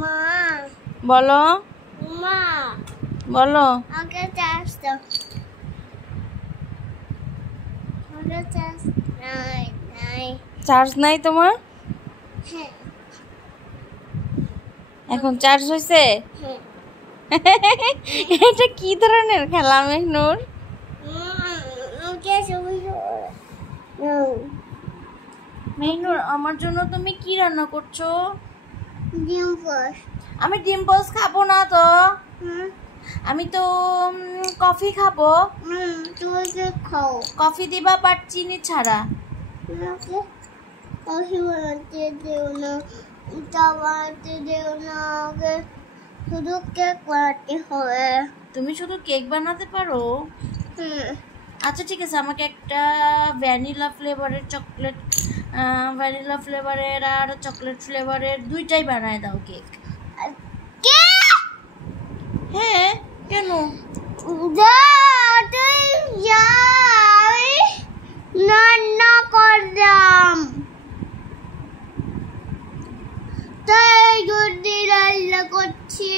মা বলো মা বলো আগে চার্জ দাও আগে চার্জ নাই নাই চার্জ নাই তোমার হ্যাঁ এখন চার্জ হয়েছে হ্যাঁ এটা কি ধরনের খেলা মেহনুর ওকে সবই মেহনুর আমার জন্য তুমি কি রান্না করছো ডিম পোস আমি ডিম পোস খাবো না তো আমি তো কফি খাবো তুমি কি খাও কফি দিবা বাট চিনি ছাড়া আমাকে কফি বানাতে দেও না চা বানাতে দেও না আগে শুধু কেক বানাতে হবে তুমি শুধু কেক বানাতে পারো আচ্ছা ঠিক আছে আমাকে একটা ভ্যানিলা ফ্লেভারের চকলেট ভ্যানিলা ফ্লেভারের আর চকলেট ফ্লেভারের দুইটাই বানায় দাও কেক হ্যাঁ কেন রান্না করলাম তাই যদি রান্না করছি